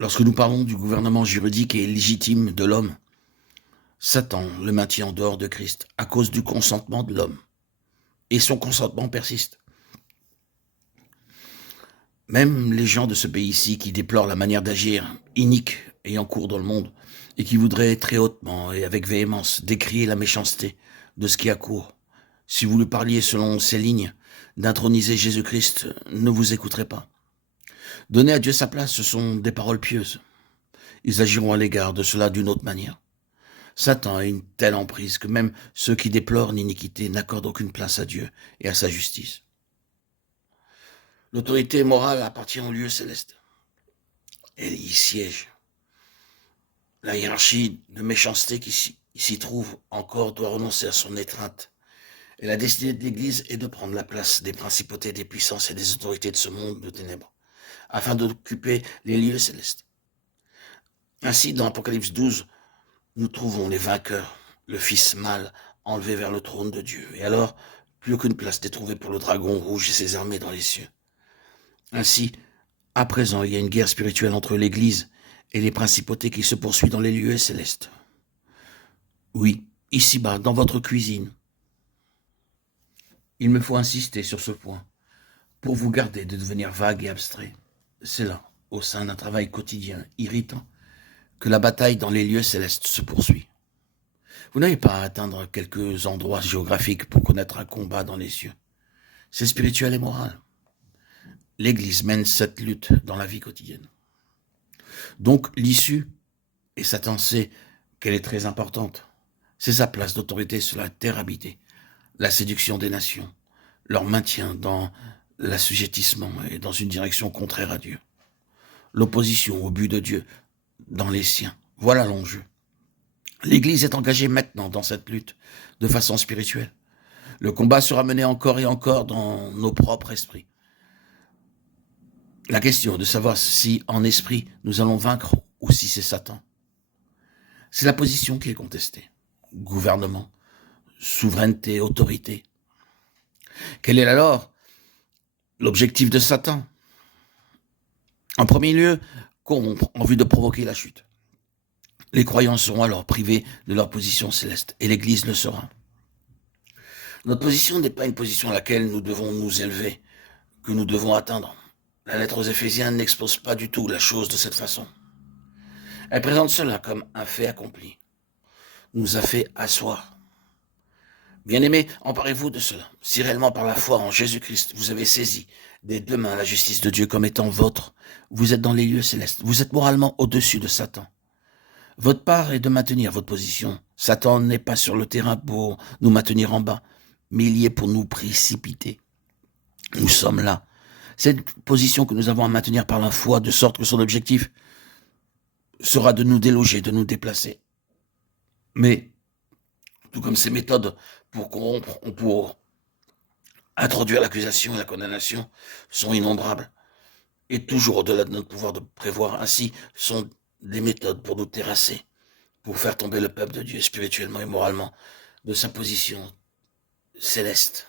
Lorsque nous parlons du gouvernement juridique et légitime de l'homme, Satan le maintient en dehors de Christ à cause du consentement de l'homme. Et son consentement persiste. Même les gens de ce pays-ci qui déplorent la manière d'agir inique ayant cours dans le monde et qui voudraient très hautement et avec véhémence décrier la méchanceté de ce qui a cours, si vous lui parliez selon ces lignes d'introniser Jésus-Christ, ne vous écouteraient pas. Donner à Dieu sa place, ce sont des paroles pieuses. Ils agiront à l'égard de cela d'une autre manière. Satan a une telle emprise que même ceux qui déplorent l'iniquité n'accordent aucune place à Dieu et à sa justice. L'autorité morale appartient au lieu céleste. Elle y siège. La hiérarchie de méchanceté qui s'y trouve encore doit renoncer à son étreinte. Et la destinée de l'Église est de prendre la place des principautés, des puissances et des autorités de ce monde de ténèbres, afin d'occuper les lieux célestes. Ainsi, dans Apocalypse 12, nous trouvons les vainqueurs, le fils mâle enlevé vers le trône de Dieu. Et alors, plus aucune place n'est trouvée pour le dragon rouge et ses armées dans les cieux. Ainsi, à présent, il y a une guerre spirituelle entre l'Église et les principautés qui se poursuit dans les lieux célestes. Oui, ici-bas, dans votre cuisine. Il me faut insister sur ce point, pour vous garder de devenir vague et abstrait. C'est là, au sein d'un travail quotidien, irritant, que la bataille dans les lieux célestes se poursuit. Vous n'avez pas à atteindre quelques endroits géographiques pour connaître un combat dans les cieux. C'est spirituel et moral. L'Église mène cette lutte dans la vie quotidienne. Donc l'issue, et Satan sait qu'elle est très importante, c'est sa place d'autorité sur la terre habitée, la séduction des nations, leur maintien dans l'assujettissement et dans une direction contraire à Dieu, l'opposition au but de Dieu dans les siens. Voilà l'enjeu. L'Église est engagée maintenant dans cette lutte de façon spirituelle. Le combat sera mené encore et encore dans nos propres esprits. La question de savoir si en esprit nous allons vaincre ou si c'est Satan. C'est la position qui est contestée. Gouvernement, souveraineté, autorité. Quel est alors l'objectif de Satan? En premier lieu, corrompre en vue de provoquer la chute. Les croyants seront alors privés de leur position céleste et l'Église le sera. Notre position n'est pas une position à laquelle nous devons nous élever, que nous devons atteindre. La lettre aux Éphésiens n'expose pas du tout la chose de cette façon. Elle présente cela comme un fait accompli. Nous a fait asseoir. Bien-aimés, emparez-vous de cela. Si réellement par la foi en Jésus-Christ, vous avez saisi des deux mains la justice de Dieu comme étant vôtre, vous êtes dans les lieux célestes. Vous êtes moralement au-dessus de Satan. Votre part est de maintenir votre position. Satan n'est pas sur le terrain pour nous maintenir en bas, mais il y est pour nous précipiter. Nous sommes là. Cette position que nous avons à maintenir par la foi, de sorte que son objectif sera de nous déloger, de nous déplacer. Mais, tout comme ces méthodes pour corrompre ou pour introduire l'accusation et la condamnation sont innombrables, et toujours au-delà de notre pouvoir de prévoir, ainsi sont des méthodes pour nous terrasser, pour faire tomber le peuple de Dieu spirituellement et moralement de sa position céleste.